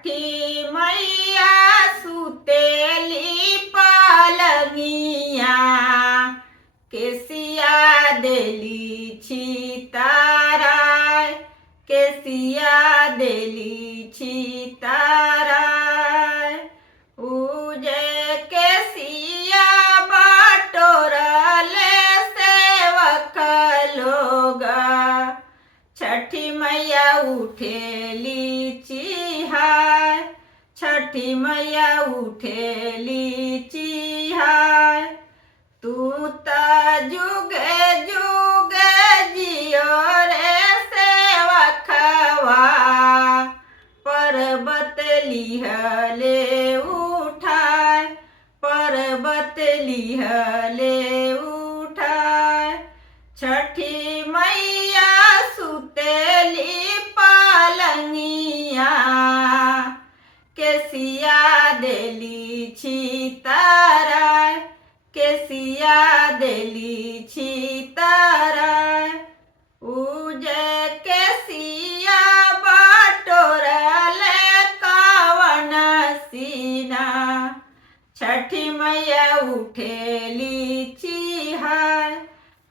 छठी मैया सुतेली पलंगिया केसिया देली छिताराय केसिया देली छिताराय उजे केसिया बटोरले सेवक लोग छठी मैया उठेली चिहाय छठी मैया उठेली चिहाय तू त जुगे जुगे जियो रे सेवकवा पर्वत लिहले उठाय पर्वत लिहले उठाय छठी मैया सुतेली पलंगिया केसिया देली छिताराय केसिया देली छिताराय उजे केसिया बटोरले कवन सीना छठी मैया उठेली चिहाय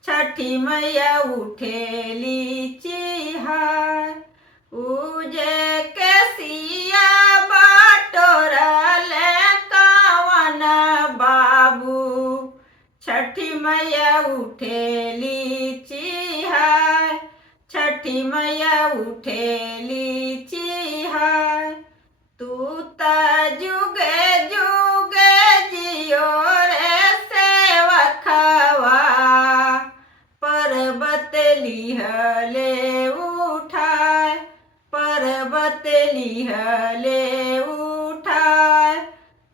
छठी मैया उठेली चिहाय उजे केसिया बटोरले कवन बाबू छठी मैया उठेली चिहाय छठी मैया उठेली चिहाय तू त जुगे जुगे जियो रे सेवकवा पर्वत लिहले उठाय पर्वत लिहले उठाय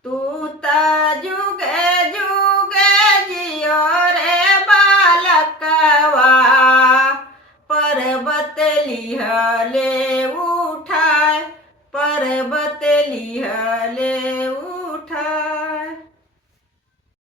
तू त जुगे जुगे जियो रे बालकवा पर्वत लिहले उठाय पर्वत लिहले